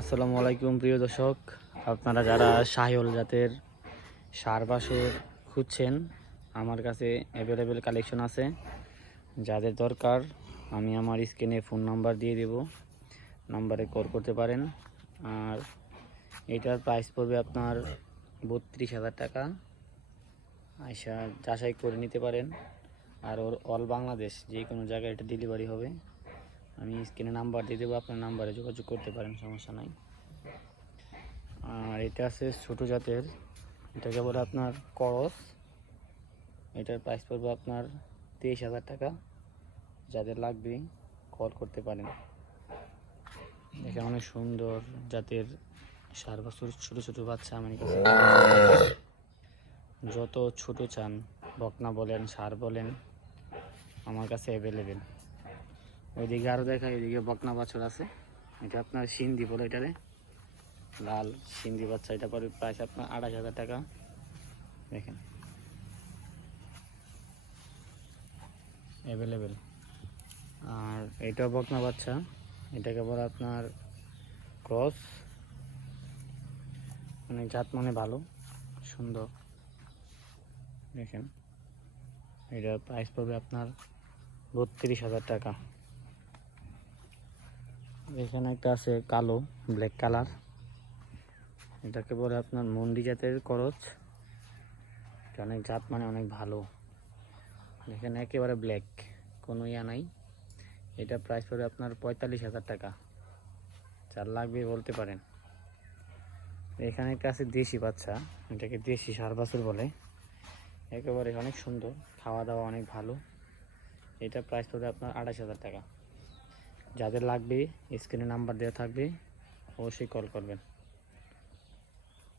আসসালামু আলাইকুম প্রিয় দর্শক, আপনারা যারা শাহিওয়াল জাতের ষাঁড় বাছুর খুঁজছেন, আমার কাছে অ্যাভেলেবেল কালেকশন আছে। যাদের দরকার আমি আমার স্ক্রিনে ফোন নাম্বার দিয়ে দেব, নাম্বারে কল করতে পারেন। আর এটার প্রাইস পড়বে আপনার 32,000 টাকা। আইসা যাচাই করে নিতে পারেন। আর ওর অল বাংলাদেশ যে কোনো জায়গায় এটা ডেলিভারি হবে। আমি স্ক্রিনে নাম্বার দিয়ে দেবো, আপনার নাম্বারে যোগাযোগ করতে পারেন, সমস্যা নাই। আর এটা আছে ছোটো জাতের, এটাকে বলে আপনার করস। এটার প্রাইস পড়বে আপনার 23,000 টাকা। যাদের লাগবে কল করতে পারেন। এখানে অনেক সুন্দর জাতের ষাঁড় বাছুর ছোটো ছোটো বাচ্চা আমার কাছে যত ছোট চান, বকনা বলেন ষাঁড় বলেন, আমার কাছে অ্যাভেলেবেল। ওইদিকে আরও দেখায়, ওইদিকে বকনা বাছুর আছে। এটা আপনার সিন্ধি বলে, এটারে লাল সিন্ধি বাচ্চা। এটা পরে প্রাইস আপনার 28,000 টাকা। দেখেন অ্যাভেলেবেল। আর এটাও বকনা বাচ্চা, এটাকে বলে আপনার ক্রস। মানে জাত মানে ভালো, সুন্দর। দেখেন এটার প্রাইস পড়বে আপনার 32,000 টাকা। এখানে একটা আছে কালো, ব্ল্যাক কালার। এটাকে বলে আপনার মন্ডি জাতের করচ। এটা অনেক জাত মানে অনেক ভালো। এখানে একেবারে ব্ল্যাক, কোনো ইয়া নাই। এটা প্রাইস পড়বে আপনার 45,000 টাকা। যার লাগবে বলতে পারেন। এখানে একটা আছে দেশি বাচ্চা, এটাকে দেশি ষাঁড় বাছুর বলে। একেবারে অনেক সুন্দর, খাওয়া দাওয়া অনেক ভালো। এটা প্রাইস পড়বে আপনার 28,000 টাকা। যাদের লাগবে স্ক্রিনে নাম্বার দেওয়া থাকবে, অবশ্যই কল করবেন।